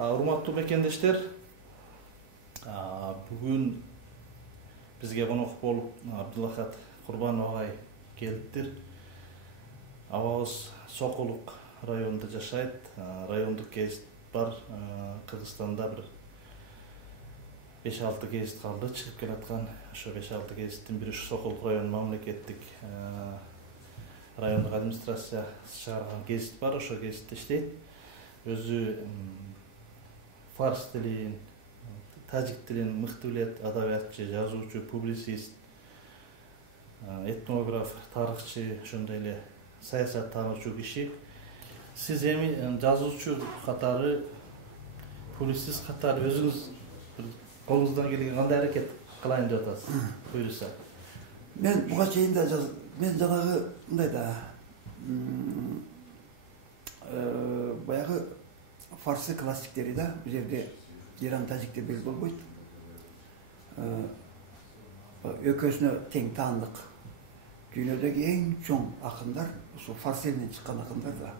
Урматтуу мекендештер, бүгүн бизге конок болуп Абдулахат Курбанов агай келиптир. Абабыз Сокулук районунда жашайт. Райондук гезит бар. Кыргызстанда бир 5-6 гезит калды чыгып келаткан. Ошо 5-6 гезиттин бири ушу Сокулук районунун мамлекеттик райондук администрация чыгарган гезит бар. Ошо гезитте иштейт. Өзү фарс тилин, тажик тилин мыкты билет, адабиятчы, жазуучу, публицист, этнограф, тарыхчы, ошондой эле саясат таануучу киши. Сиз эми жазуучу катары, публицист катары өзүңүз колуңуздан келген кандай аракет кылайын деп атасыз? Буюрса. Мен буга чейин да мен жанагы мындай да баягы фарсы классиктери да бул жерде Иран тажиктер белги болбойт. Экөөсүнө тең таандык. Дүйнөдөгү эң чоң акындар ошо фарс элинен чыккан акындар да.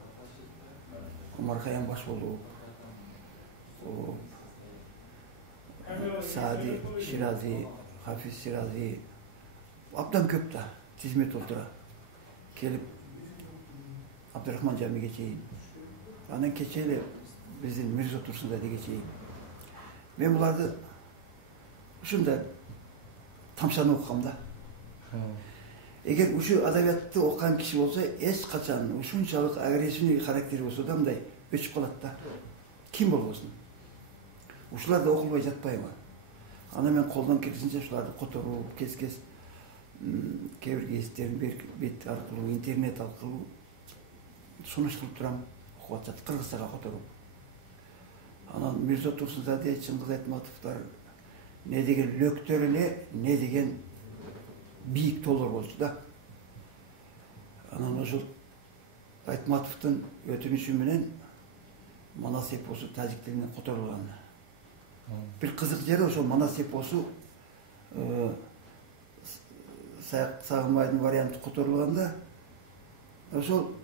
Омар Хайям баш болуп, Саади, Ширази, Хафиз Ширази, абдан көп да тизме толтура. Келип Абдурахман Жамиге чейин. Анан кече эле биздин Мирза Турсундайга чейин. Мен буларды ушундай тамшаны окугам да. Эгер ушу адабиятты окуган киши болсо, эч качан ушунчалык агрессивный характери болсо да мындай өчүп калат да. Ким болбосун. Ушулар да окулбай жатпайбы? Аны мен колдон келишинче ушуларды которуп, кез-кез кээ бир гезиттерин бет аркылуу, интернет аркылуу сунуштуруп турам, окуп атат кыргызчага которуп. Анан Мирза Турсунзаде, Чыңгыз Айтматовдор не деген лөктөр эле, не деген бийик тоолор болчу да. Анан ошол Айтматовдун өтүнүшү менен Манас эпосу тажик тилине которулган. Бир кызык жери ошол Манас эпосу Сагынбайдын варианты которулганда ошол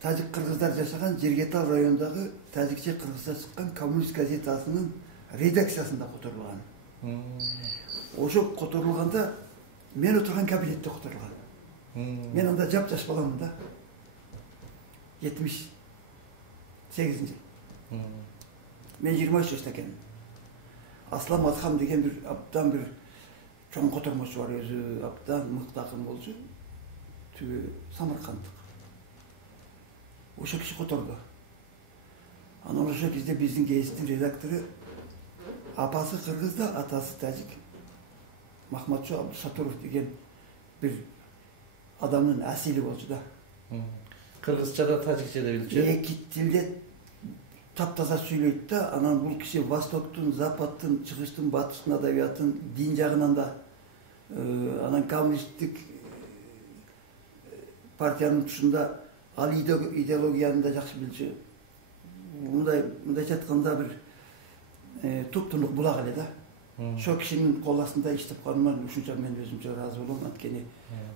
тажик кыргыздар жашаган Жергетал районундагы тажикче кыргызча чыккан коммунист газетасынын редакциясында которулган. Ошо которулганда мен отурган кабинетте которулган. Мен анда жап-жаш баламын да. 78 жыл. Мен 23 жашта экенмин. Аслам Атхам деген бир абдан бир чоң котормочу бар, өзү абдан мыкты акын болчу. Түбү Самаркандык. Ошо киши которду. Анан ошо кезде биздин гезиттин редактору апасы кыргыз да, атасы тажик. Махматчу Абдусатуров деген бир адамдын асили болчу да. Кыргызча да, тажикче да билчү. Эки тилде таптаза сүйлөйт да, анан бул киши Востоктун, Западтын, Чыгыштын, Батыштын адабиятын дин жагынан да, анан коммунисттик партиянын тушунда ал идеологияны да жакшы билчү. Мындайча айтканда бир туп-тунук булак эле да. Ошол кишинин кол астында иштеп калганыман ушунча мен өзүмчө ыраазы болом. Анткени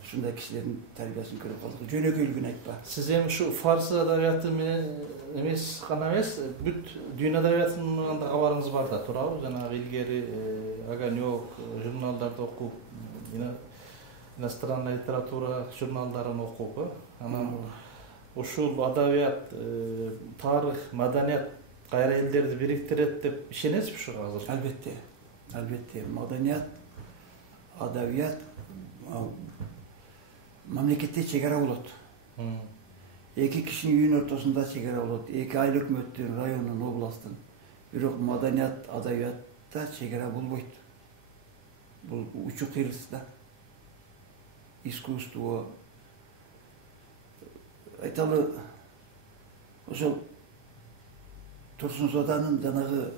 ушундай кишилердин тарбиясын көрүп калдык. Жөнөкөйлүгүн айтпа. Сиз эми ушу фарс адабияты менен эмес гана эмес, бүт дүйнө адабиятынан да кабарыңыз бар да, туурабы? Жанагы илгери Огонёк журналдарды окуп, иностранная литература журналдарын окуп, анан ушул адабият, тарых, маданият кайра элдерди бириктирет деп ишенесизби ушуга азыр? Албетте. Албетте, маданият, адабият мамлекетте чегара болот. Эки кишинин үйүнүн ортосунда чегара болот. Эки айыл өкмөттүн, райондун, областтын. Бирок маданият, адабиятта чегара болбойт. Бул учу кыйрыс да. Искусство. Айталы, ошол Турсунзаданын жанагы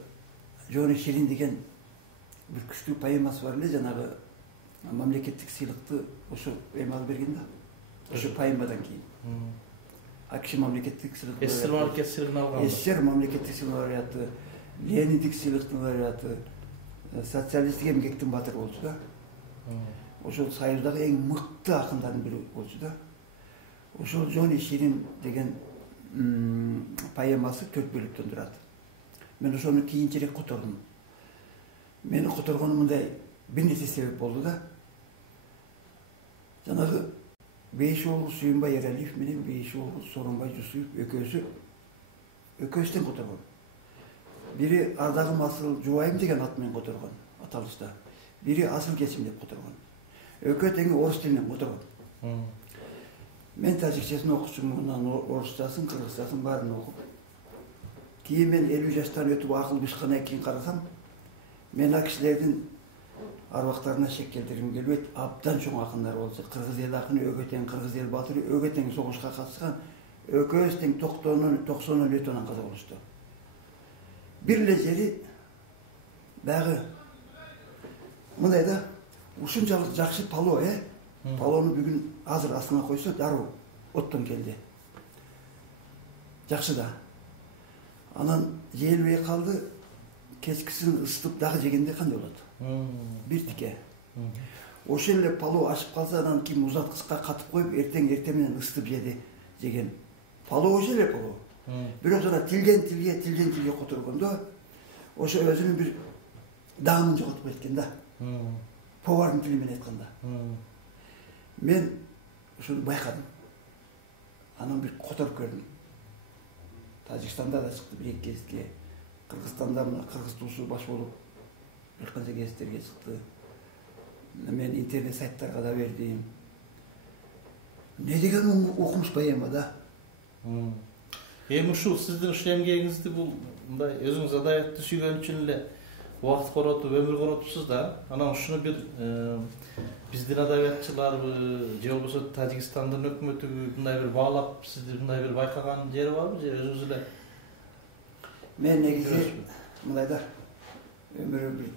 Жони Ширин деген бир күчтүү поэмасы бар эле, жанагы мамлекеттик сыйлыкты ошо эми алып берген да. Ошо поэмадан кийин. Акш мамлекеттик сыйлык. СССР мамлекеттик сыйлыгын алган. СССР мамлекеттик сыйлыгын лауреаты, Лениндик сыйлыктын лауреаты, социалисттик эмгектин батыры болчу да. Ошол союздагы эң мыкты акындардын бири болчу да. Ошол Жони Ширин деген поэмасы 4 бөлүктөн турат. Мен ошону кийинчерээк котордум. Мени которгонумдай бир нерсе себеп болду да. Жанагы бейиш оолу Сүйүнбай Эралиев менен бейиш оолу Сооронбай Жусуев экөөсү тең которгон. Бири Ардагым Асыл Жубайым деген ат менен которгон аталышта. Бири Асыл Кечим деп которгон. Экөө тең орус тилинен которгон. Мен тажикчесин окучумун, орусчасын, кыргызчасын баарын окуп. Кийин мен 50 жаштан өтүп акыл бышкандан кийин карасам, мен ал кишилердин арбактарына шек келтиргим келбейт. Абдан чоң акындар болчу. Кыргыз эл акыны Өгө тең, кыргыз эл батыры Өгө тең согушка катышкан. Экөөсү тең 90 летонан каза болушту. Бир эле жери дагы мындай да, ушунчалык жакшы пало, палону бүгүн азыр астына койсо дароо оттон келди. Жакшы да. Анан жейлбей калды. Кечкисин ысытып дагы жегенде кандай болот? Бир тике. Ошол эле пало ашып калса, анан ким узаткычка катып коюп, эртең менен ысытып жеди жеген. Пало ошол эле пало. Бирок жана тилден-тилге которгондо ошо өзүнүн бир даамын жоготуп кеткен да. Повардын тили менен айтканда. Мен ушуну байкадым. Анан бир которуп көрдүм. Тажикстанда да чыкты бир эки кезге. Кыргызстанда мына кыргыз туусу баш болуп бир канча кездерге чыкты. Мен интернет сайттарга да бердим. Не деген окумуш поэма да. Эми ушул сиздин ушул эмгегиңизди бул мындай өзүңүз адабиятты сүйгөн үчүн эле убакыт коротуп, өмүр коротупсуз да. Анан ушуну бир биздин адабиятчыларбы же болбосо Тажикстандын өкмөтү мындай бир баалап, сизди мындай бир байкаган жери барбы же өзүңүз эле? Мен негизи мындай да өмүрү бир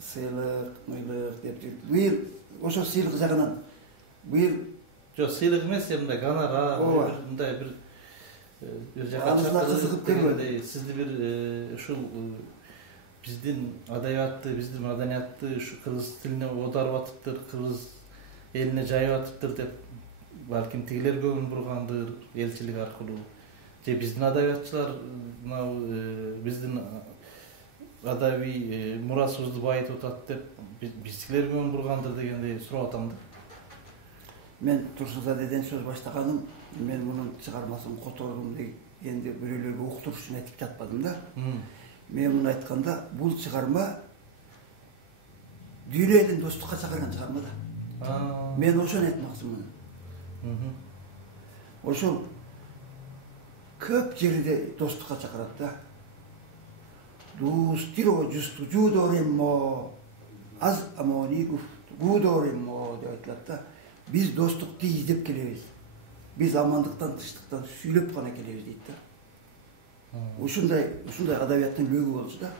сыйлык, мыйлык деп жүрүп. Быйыл ошо сыйлык жагынан быйыл жок, сыйлык эмес, мындай гонорар, мындай бир жакка кызыгып келбеди. Сизди бир ушул биздин адабиятты, биздин маданиятты ушу кыргыз тилине оодарып атыптыр, кыргыз элине жайып атыптыр деп балким тигилер көңүл бургандыр элчилик аркылуу. Же биздин адабиятчылар биздин адабий мурасыбызды байытып атат деп биздикилер көңүл бургандыр дегендей сурап атам да. Мен Турсуза деден сөз баштаганым, мен мунун чыгармасын котордум дегенде бирөөлөргө уктуруш үчүн айтып жатпадым да. Мен муну айтканда бул чыгарма дүйнө элин достукка чакырган чыгарма да. Мен ошону айтмакчымын. Ошол көп жерде достукка чакырат да. Дустиро жусту жудореммо аз амони гудореммо деп айтылат да. Биз достукту издеп келебиз. Биз амандыктан, тынчтыктан сүйлөп гана келебиз дейт да. Ушундай адабияттын лөгү болчу да.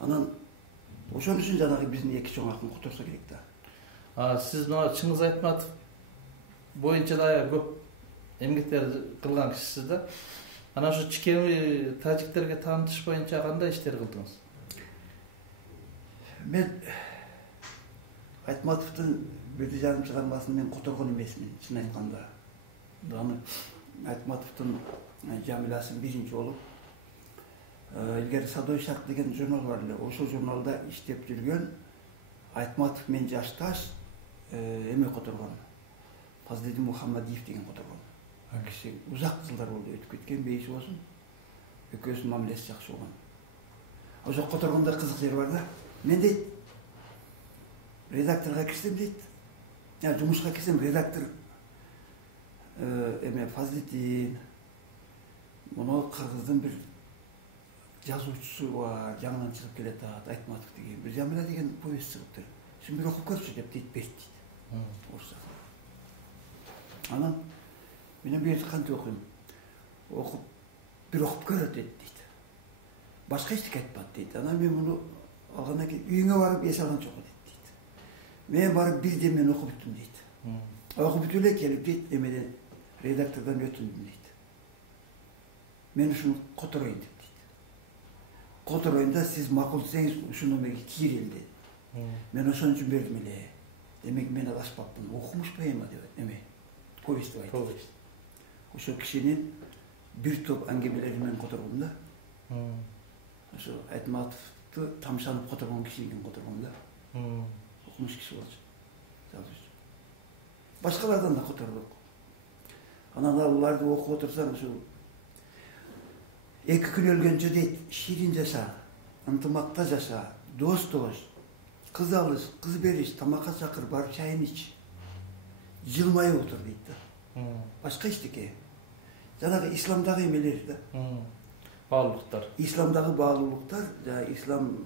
Анан ошон үчүн жанагы биздин эки чоң акын которсо керек да. Сиз мына Чыңгыз Айтматов боюнча да көп эмгектер кылган кишисиз да. Анан ошо чикеми тажиктерге таанытыш боюнча кандай иштер кылдыңыз? Мен Айтматовдун бирди жарым чыгармасын мен которгон эмесмин, чын айтканда. Аны Айтматовдун Жамилясын биринчи болуп, илгери Садой Шарк деген журнал бар эле. Ошол журналда иштеп жүргөн Айтматов мен жашташ эме которгон. Фазлиддин Мухаммадиев деген которгон. Ал киши узак жылдар болду өтүп кеткен, бейиши болсун. Экөөсүнүн мамилеси жакшы болгон. Ошо которгондо кызык жери бар да. Мен дейт, редакторга кирсем дейт. Жумушка кирсем редактор Фазлиддин муну кыргыздын бир жазуучусу бар, жаңынан чыгып келатат, Айтматов деген бир Жамиля деген повесть чыгыптыр. Сен бир окуп көрчү деп дейт, берет дейт. Орусча. Анан менен бир кантип окуйм? Окуп бир окуп көрөт дейт. Башка эчтеке айтпат дейт. Анан мен муну алгандан кийин үйүңө барып эс алганча оку дейт. Мен барып бир демени окуп бүттүм дейт. Окуп бүтүп эле келип дейт, эмеден редактордон өтүндүм дейт. Мен ушуну котороюн деп дейт. Котороюн да сиз макул десеңиз ушуну меге кирейин дейт. Мен ошон үчүн бердим эле. Демек мен адашпапмын. Окумуш поэма деп эме. Повесть деп айтат. Ошо кишинин бир топ аңгемелери менен которгом да. Ошо Айтматовду тамшанып которгон киши экен которгон да. Окумуш киши болчу. Жазуучу. Башкалардан да котордук. Анан аларды окуп отурсаң ушу 2 күн өлгөнчө дейт, ширин жаша, ынтымакта жаша, дос болуш, кыз алыш, кыз бериш, тамакка чакыр, барып чайын ич. Жылмайып отур дейт да. Башка эчтеке. Жанагы исламдагы эмелер да. Баалуулуктар. Исламдагы баалуулуктар, жана ислам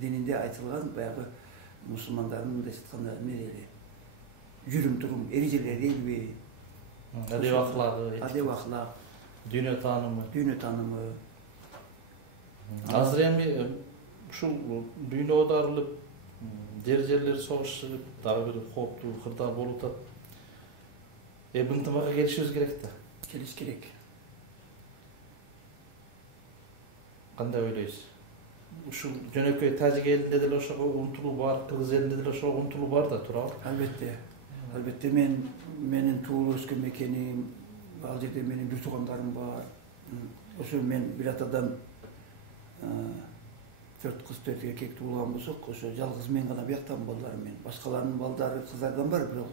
дининде айтылган баягы мусулмандардын мындай айтканда эмелери. Жүрүм турум, эрежелери элбей. Адеп ахлак. Дүйнө таанымы. Азыр эми ушул дүйнө оодарылып, жерлер согушуп, дагы бир кооптуу кырдаал болуп атат. Ынтымакка келишибиз керек да. Келиш керек. Кандай ойлойсуз? Ушул жөнөкөй тажик элинде деле ошого умтулуу бар, кыргыз элинде деле ошого умтулуу бар да, туурабы? Албетте менин туулуп өскөн мекеним, ал жерде менин бир туугандарым бар. Ошо мен бир атадан 4 кыз 4 эркек туулган болсок, ошо жалгыз мен гана бияктан балдарым мен. Башкалардын балдары кыздардан бар, бирок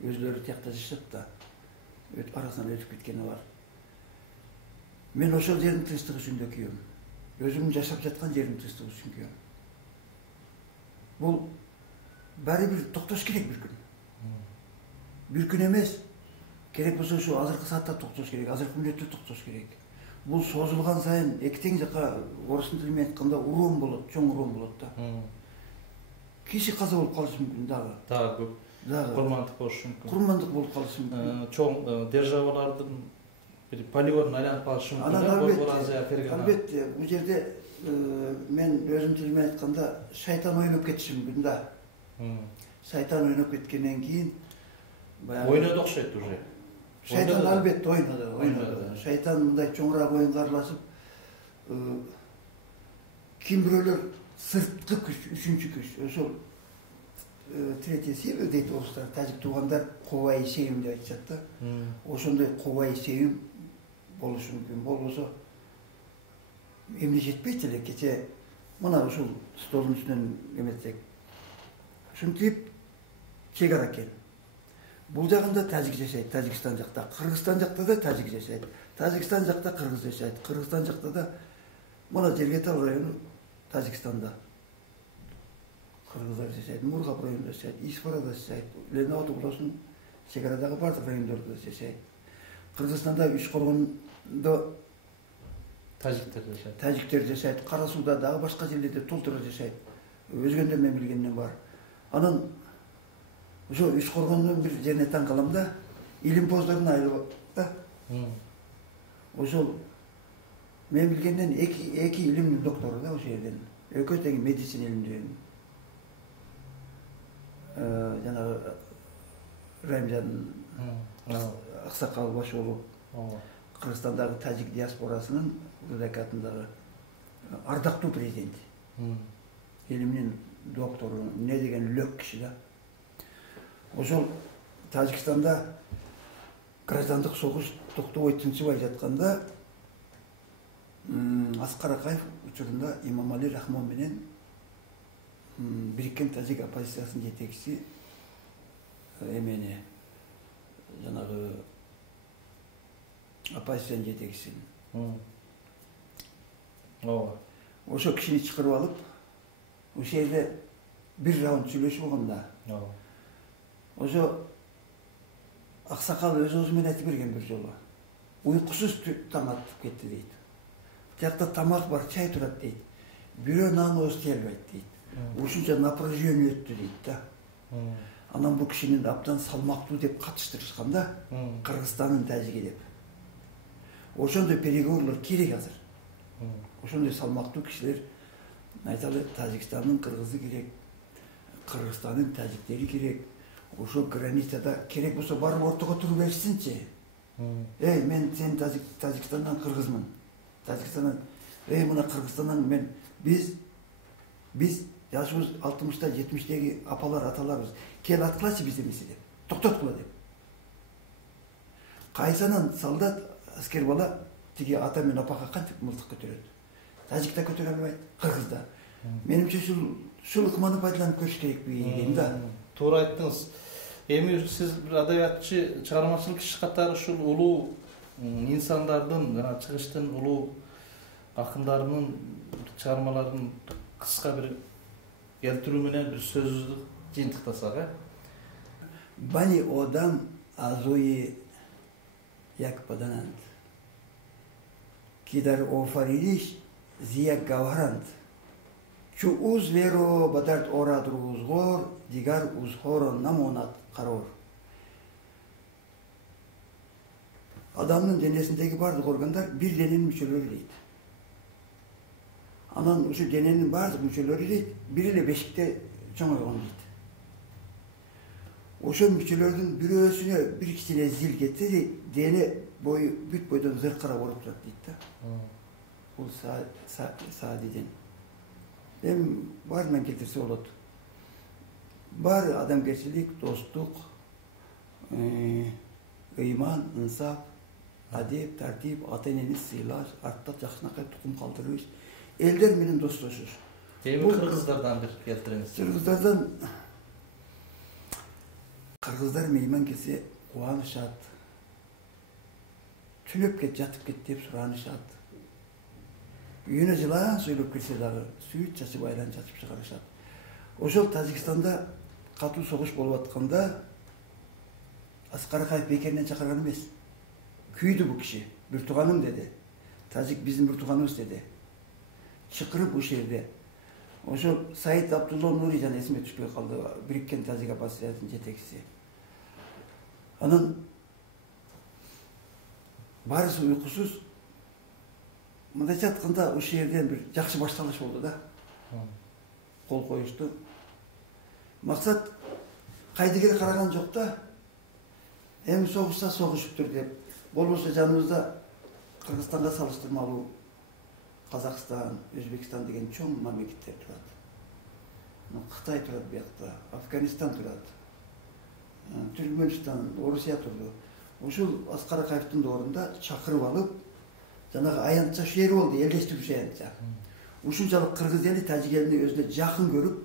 өзлөрү тиякта жашашат да. Арасынан өтүп кеткени бар. Мен ошол жердин тынчтыгы үчүн да күйөм. Өзүм жашап жаткан жердин тынчтыгы үчүн күйөм. Бул баары бир токтош керек бир күн. Бир күн эмес, керек болсо ушу азыркы саатта токтош керек, азыркы мүнөттө токтош керек. Бул созулган сайын эки тең жака орус тили менен айтканда уруум болот, чоң уруум болот да. Киши каза болуп калышы мүмкүн дагы. Дагы көп. Курмандык болушу мүмкүн. Курмандык болуп калышы мүмкүн. Чоң державалардын бир полигонун айланып калышы мүмкүн. Албетте, бул жерде мен өзүм тили менен айтканда шайтан ойноп кетиши мүмкүн да. Шайтан ойноп кеткенден кийин ойноду окшойт уже. Шайтан албетте ойноду. Шайтан мындай чоңураак оюнга аралашып, ким бирөөлөр сырткы күч, үчүнчү күч. Ошол третья сила дейт орустар, тажик туугандар кобай сеюм деп айтышат да. Ошондой кобай сеюм болушу мүмкүн. Болбосо эмне жетпейт эле кече мына ушул столдун үстүнөн эметсек. Ушинтип чек ара экен. Бул жагында тажик жашайт, Тажикстан жакта, Кыргызстан жакта да тажик жашайт. Тажикстан жакта кыргыз жашайт, Кыргызстан жакта да мына Жергетал району Тажикстанда. Кыргыздар жашайт, Мургап районунда жашайт, Исфарада жашайт, Леноото болосун чек арадагы бардык райондордо жашайт. Кыргызстанда Үчкоргондо тажиктер жашайт, Кара Сууда дагы башка жерлерде толтура жашайт. Өзгөндө мен билгенден бар. Анан ошо Үчкоргондун бир жерине таң калам да, илимпоздордун айылы да. Ошол мен билгенден эки илимдин доктору да ошол жерден. Экөө тең медицина илимден. Жанагы Рамжан аксакал баш болуп, Кыргызстандагы тажик диаспорасынын Рудакатындагы ардактуу президенти. Илимдин доктору, не деген лөк киши да. Ошол Тажикстанда граждандык согуш токтобой тынчыбай жатканда Аскар Акаев учурунда Имамали Рахмон менен бириккен тажик оппозициясынын жетекчиси эмени жанагы оппозициянын жетекчиси. Ошо кишини чакырып алып, ошол жерде бир раунд сүйлөшүп болгонда ошо аксакал өзү менен айтып берген бир жолу. Уйкусуз таң атып кетти дейт. Тиякта тамак бар, чай турат дейт. Бирөө нан ооз албайт дейт. Ушунча напряжение өттү дейт да. Анан бул кишинин абдан салмактуу деп катыштырышкан да, Кыргызстандын тажиги деп. Ошондой переговорлор керек азыр. Ошондой салмактуу кишилер айталы Тажикстандын кыргызы керек, Кыргызстандын тажиктери керек. Ошо границада керек болсо барып ортого туруп берсинчи. Мен сен Тажикстандан кыргызмын. Тажикстандан, мына Кыргызстандан мен биз жашыбыз 60-та 70-теги апалар аталарыбыз. Кел аткылачы биз эмеси деп. Токтоткула деп. Кайсанан солдат, аскер бала тиги ата мен апага кантип мылтык көтөрөт. Тажикта көтөрө албайт, Кыргызда. Менимче ушул ыкманы пайдаланып көрүш керек дейм да. Туура айттыңыз. Эми сиз бир адабиятчы, чыгармачылык иш катары ушул улуу инсандардын, жана чыгыштын улуу акындарынын чыгармаларын кыска бир келтирүү менен бир сөзүбүздү жыйынтыктасак, Бани одам азуи як поданант. Кидар офарилиш зияк гаварант. Чу уз веро бадарт орадыр узгор, дигар узгорон намонат карор. Адамдын денесиндеги бардык органдар бир дененин мүчөлөрү дейт. Анан ушу дененин бардык мүчөлөрү дейт, бир эле бешикте чоңойгон дейт. Ошол мүчөлөрдүн бирөөсүнө бир кичине зил кетсе дейт, дене бою бүт бойдон зыркырап ооруп турат дейт да. Бул саадиден. Эми баарынан келтирсе болот. Бар адамгерчилик, достук, ыйман, инсап, адеп, тартип, ата-энени сыйлаш, артта жакшынакай тукум калтырыш, элдер менен достошуш. Эми кыргыздардан бир келтириңиз. Кыргыздар мейман келсе кубанышат. Түнөп кет, жатып кет деп суранышат. Үйүнө жылаан сүйлөп келсе дагы сүйүт чачып айлан чачып чыгарышат. Ошол Тажикстанда катуу согуш болуп атканда Аскар Акаев бекеринен чакырган эмес. Күйдү бул киши. Бир тууганым деди. Тажик биздин бир тууганыбыз деди. Чакырып ушул жерде. Ошол Саид Абдулла Нури жана эсиме түшпөй калды. Бириккен Тажик оппозициянын жетекчиси. Анан барысы уйкусуз. Мындайча айтканда ушул жерден бир жакшы башталыш болду да. Кол коюшту. Максат кайдыгер караган жок да. Эми согушса согушуптур деп. Болбосо жаныбызда Кыргызстанга салыштырмалуу Казакстан, Өзбекстан деген чоң мамлекеттер турат. Кытай турат биякта, Афганистан турат. Түркмөнстан, Орусия турду. Ушул Аскар Акаевдин доорунда чакырып алып, жанагы аянтча ушул жери болду, элдештирүү аянтча. Ушунчалык кыргыз эли тажик элине өзүнө жакын көрүп,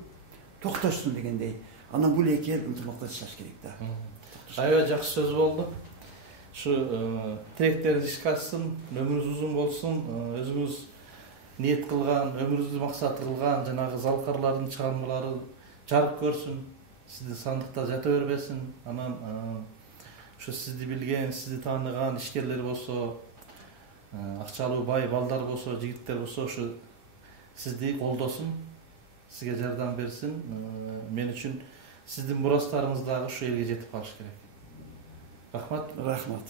токтошсун дегендей. Анан бул эки эл ынтымакташыш керек да. Аябай жакшы сөз болду. Şu tilekleriniz ишке ашсын, ömrünüz uzun bolsun, özünüz niyet kılgan, ömrünüzü maksat kılgan, janagı zalkarların çıkarmaları жарык көрсүн, сизди сандыкта жата бербесин. Анан şu сизди билген, сизди тааныган ишкерлер болсо, акчалуу бай балдар болсо, жигиттер болсо, şu сизди колдосун, сизге жардам берсин. Мен үчүн сиздин мурастарыңыз дагы şu элге жетип калыш керек. Рахмат. Рахмат.